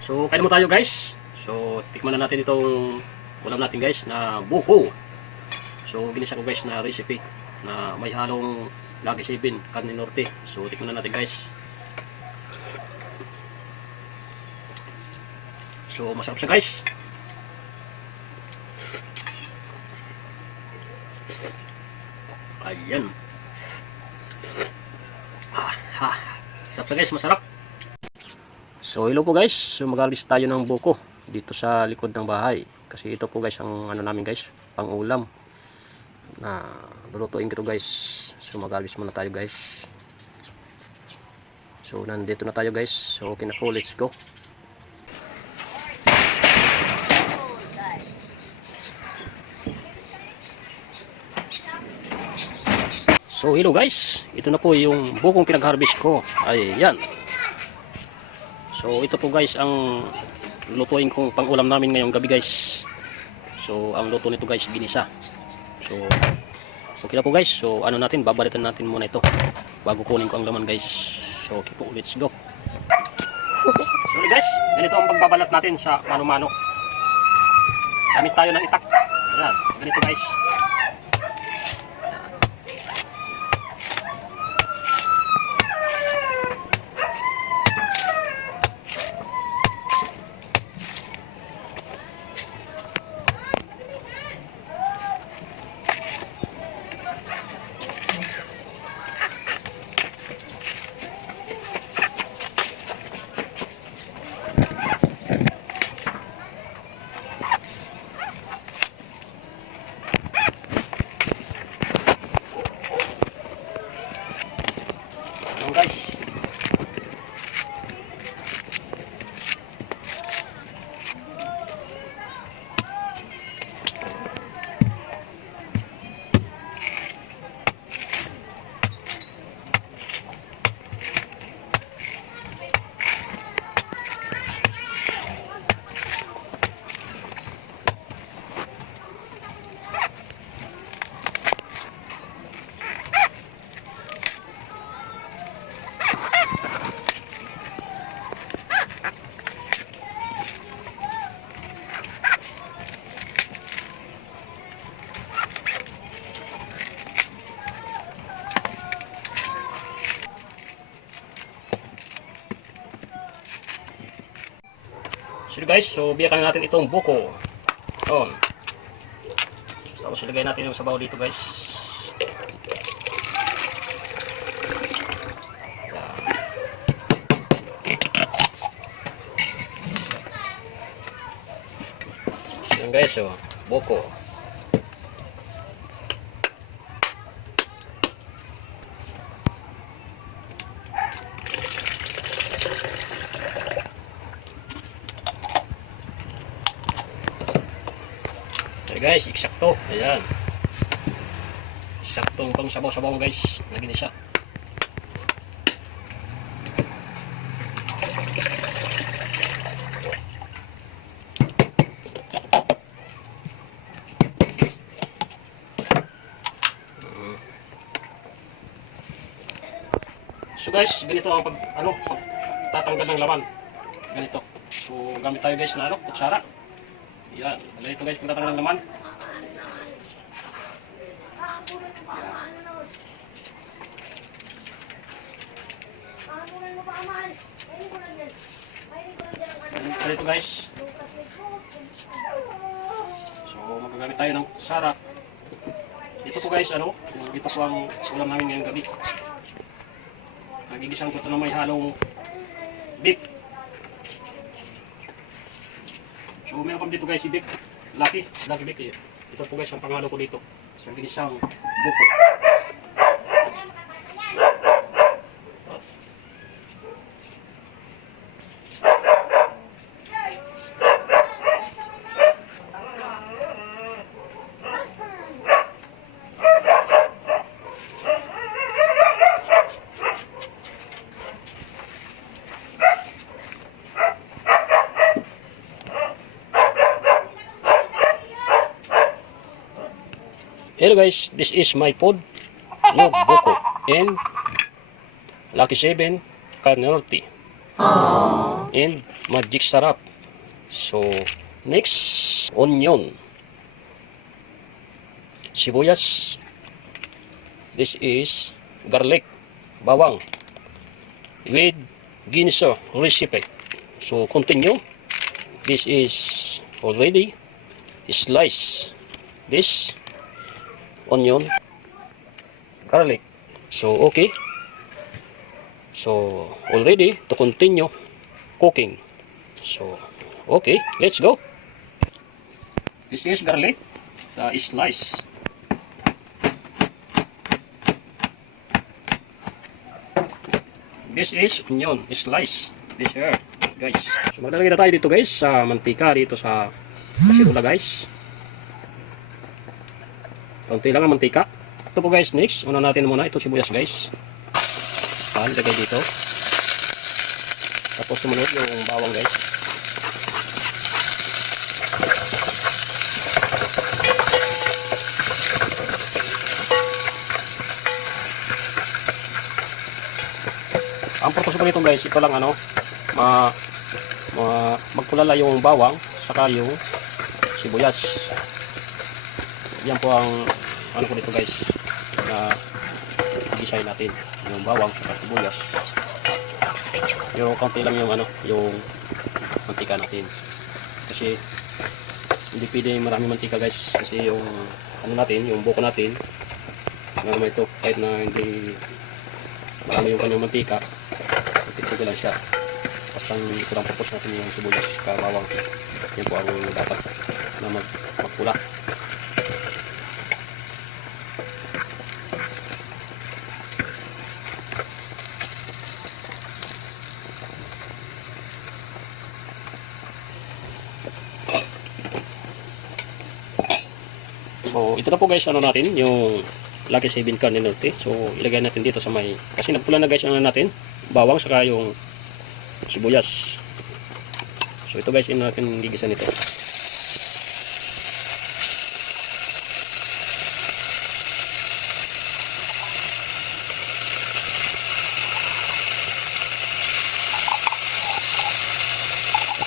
So, kain mo tayo guys. So, tikman na natin itong ulam natin guys na buko. So, ginisa ko guys na recipe na may halong Lucky 7, Carne Norte. So, tikman na natin guys. So, masarap siya guys. Ayan. Sarap siya guys, masarap. So hello po guys, so mag-alis tayo ng buko dito sa likod ng bahay. Kasi ito po guys ang ano namin guys, pang ulam na lulutuin ko to guys. So mag-alis muna tayo guys. So nandito na tayo guys, so okay na po, let's go. So hello guys, ito na po yung bukong pinag-harvest ko. Ayan. So ito po guys ang lutuin kong pang-ulam namin ngayong gabi guys. So ang luto nito guys ginisa. So okay na po guys. So ano natin, babalitan natin muna ito bago kunin ko ang laman guys. So okay po, let's go. So guys, ganito ang pagbabalat natin sa mano-mano. Gamit tayo ng itak. Ayan, ganito guys. Guys, so guys, so biyakan natin itong buko. Ayan. Tapos ilagay natin yung sabaw dito guys. Ayan guys, so buko. Guys, eksakto. Ayan. Eksaktong pang sabaw-sabaw guys. Lagi na siya. So guys, ganito ang pagtatanggal ng laman. Ganito. So gamit tayo guys na kutsara. Yan, ganito guys, pagtatanggal ng laman. Ganito guys. So magagamit tayo ng kutsara. Ito po guys, ito po ang ulam namin ngayong gabi. Nagigisang ko ito na may halong beef. So meron kami dito guys, si beef, Lucky beef. Ito po guys ang panghalo ko dito sa ginisang buko. Hello guys, this is my food, no buko and Lucky 7, Carne Norte, and Magic sarap. So, next, onion. Sibuyas. This is garlic. Bawang. With ginisa recipe. So, continue. This is already slice. This onion. Garlic. So, okay. So, already to continue cooking. So, okay, let's go. This is garlic, slice. This is onion, slice. This here, guys. So, maglalagay na tayo dito, guys, sa mantika dito sa kasirula, guys. Konti lang ang mantika. Ito po, guys, next. Una natin muna ito sibuyas, guys. Lagay dito. Tapos sumunod yung bawang, guys. Ang purpose ko nito, guys, ito lang ano, magkulala yung bawang saka yung sibuyas. Yan po ang ano ko dito, guys, na design natin yung bawang saka sibuyas. Pero konti lang yung ano, yung mantika natin. Kasi hindi pwede marami mantika, guys, kasi yung ano natin, yung buko natin, naman ito kahit na hindi marami yung kanyang mantika, sige lang siya. Basta ito lang purpose natin yung sibuyas saka bawang. Yan po ang dapat na magpula. So, ito na po, guys, ano natin, yung Lucky 7 Carne Norte. So, ilagay natin dito sa may, kasi nagpula na, guys, ano natin, bawang saka yung sibuyas. So, ito, guys, yun natin gigisa nito.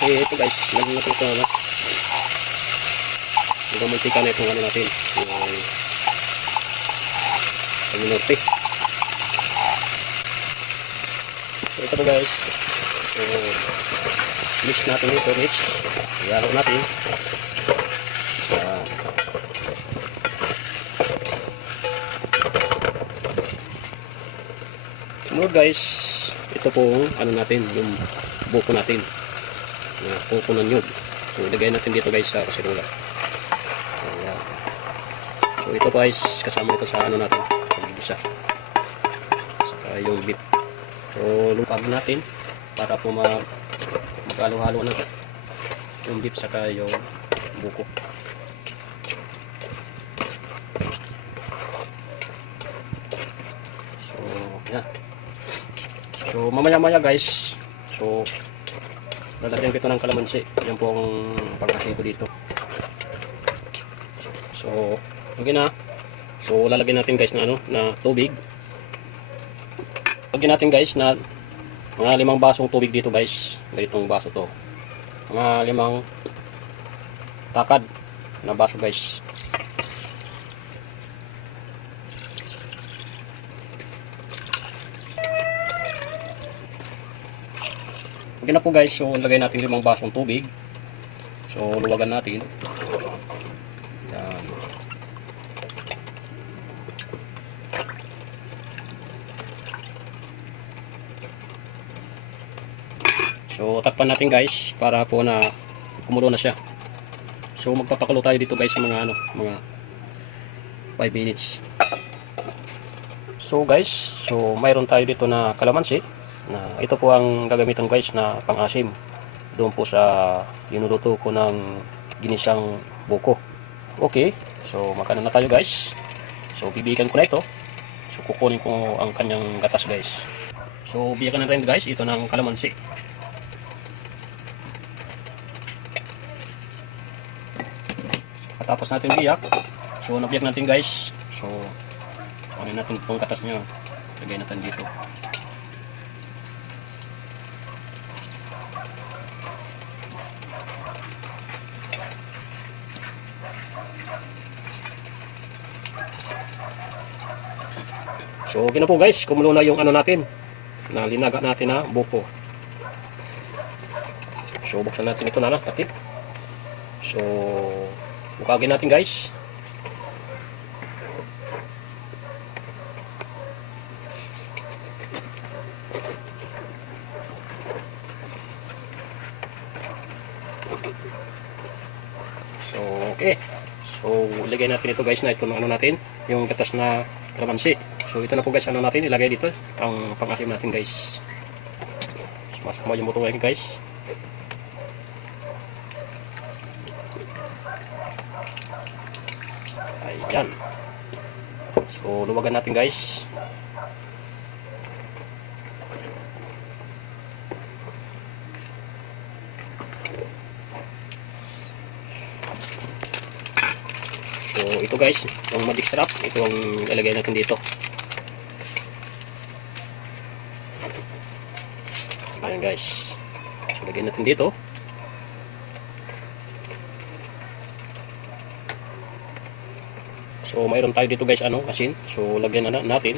Okay, ito, guys, lagyan natin ito, ano, hanggang mantika na itong ano natin, yung Norte. So, ito po, guys, so, mix natin ito, mix, ihalo natin. Sunod, guys, ito po ano natin, yung buko natin na buko ng nyug. So, ilagay natin dito, guys, sa kasirula. So, ito po, guys, kasama ito sa ano natin, pag-igisa saka yung beef. So, lupag natin para po mag-halo-halo na yung beef saka yung buko. So, yan. So, mamaya-maya, guys, so lalagyan ko ito ng kalamansi. Yan po ang pag-asin ko dito. So, okay na. So, lalagyan natin, guys, na ano, na tubig. Lagyan natin, guys, na mga 5 basong tubig dito, guys. Ganitong baso to. Mga 5 takad na baso, guys. Okay na po, guys. So, lagay natin 5 basong tubig. So, luwagan natin. Yan. So, takpan natin, guys, para po na kumulo na siya. So, magpapakulo tayo dito, guys, sa mga ano, mga 5 minutes. So, guys, so mayroon tayo dito na kalamansi. Na ito po ang gagamitan, guys, na pang-asim doon po sa linuluto ko ng ginisang buko. Okay, so makano na tayo, guys. So bibigan ko na ito. So kukunin ko ang kanyang gatas, guys. So biyakan natin, guys, ito ng kalamansi. Tapos natin biyak. So nabiyak natin, guys. So kunin natin itong gatas niya. Lagay natin dito. So okay na po guys, kumulo na yung ano natin na linaga natin na buko. So buksan natin ito na takip. So bukagin natin guys. So okay. So ilagay natin ito guys na ito ng ano natin, yung gatas na kalamansi. So ito na po guys, ano natin ilagay dito ang pang-asim natin guys. So, masama yung buto guys. Ayan. So luwagan natin guys. So ito guys, yung magic syrup, ito ang ilagay natin dito. Ayan guys. So lagyan natin dito. So mayroon tayo dito guys asin. So lagyan na natin.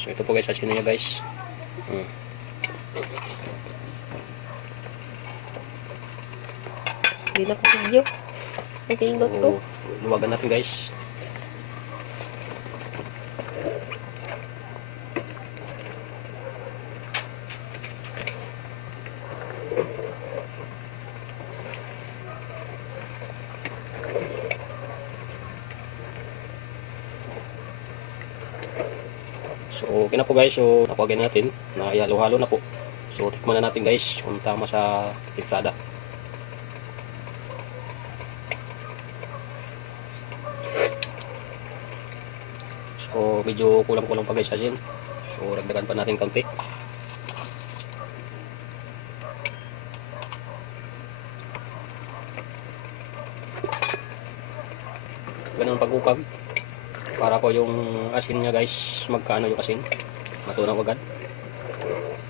So ito po guys asin niya guys. Hindi na ko video. Nagkaingot ko. Luwagan natin guys. So okay na po guys. So napagyan natin na ihalo-halo na po. So tikman na natin guys kung tama sa timpla. So medyo kulang-kulang pa guys asin. So dagdagan pa natin kaunti. Ganun pag-upag para po yung asin niya guys, magkaano yung asin, matunaw agad.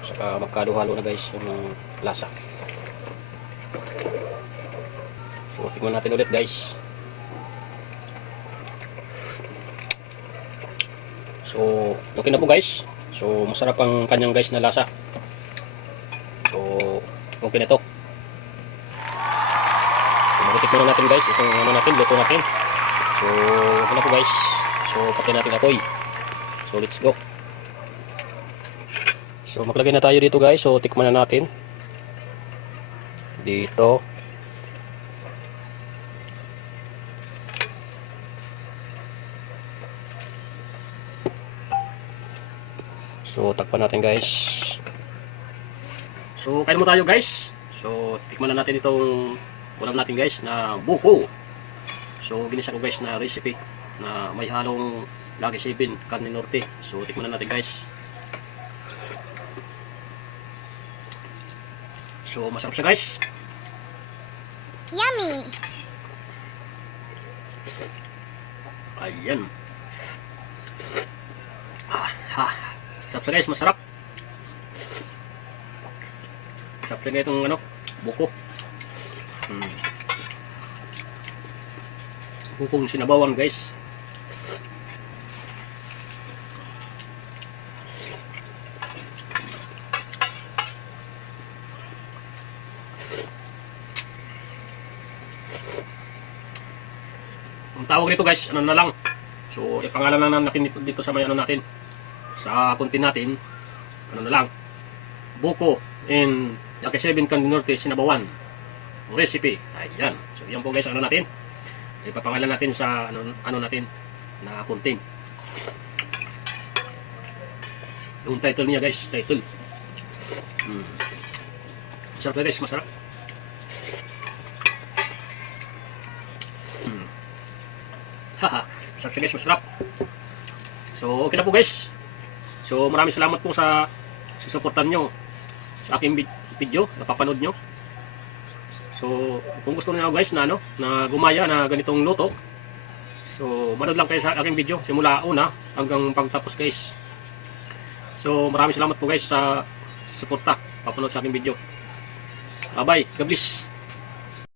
Saka magkalo-halo na guys yung lasa. So tingnan natin ulit guys. So okay na po guys. So masarap ang kanyang guys na lasa. So okay na to. So maritik na natin guys itong ano natin, luto natin. So okay na po guys. So patay natin apoy. So let's go. So maglagay na tayo dito guys. So tikman na natin. Dito. So takpan natin guys. So kain mo tayo guys. So tikman na natin itong ulam natin guys na buko. So ginisa ko guys na recipe na may halong lagi 7 karne norte. So tikman na natin guys. So masarap siya guys. Yummy! Ayan. Sarap siya guys, masarap. Sarap siya itong ano, buko. Bukong sinabawan guys. Ang tawag nito guys, ano na lang. So, ipangalan na natin dito sa may ano natin. Sa content natin, ano na lang, buko and Yaki 7 Karne Norte sinabawan recipe. Ayan. So yan po guys, ano natin, ipapangalan natin sa ano natin na content. Yung title niya guys, title. Masarap guys, masarap. Haha, masarap guys, masarap. So okay na po guys. So maraming salamat po sa susuportan nyo sa aking video, napapanood nyo. So kung gusto niyo guys na na gumaya na ganitong luto, so manood lang kayo sa aking video simula una hanggang pagtapos guys. So maraming salamat po guys sa suporta, papanood sa aking video. Bye bye, God bless.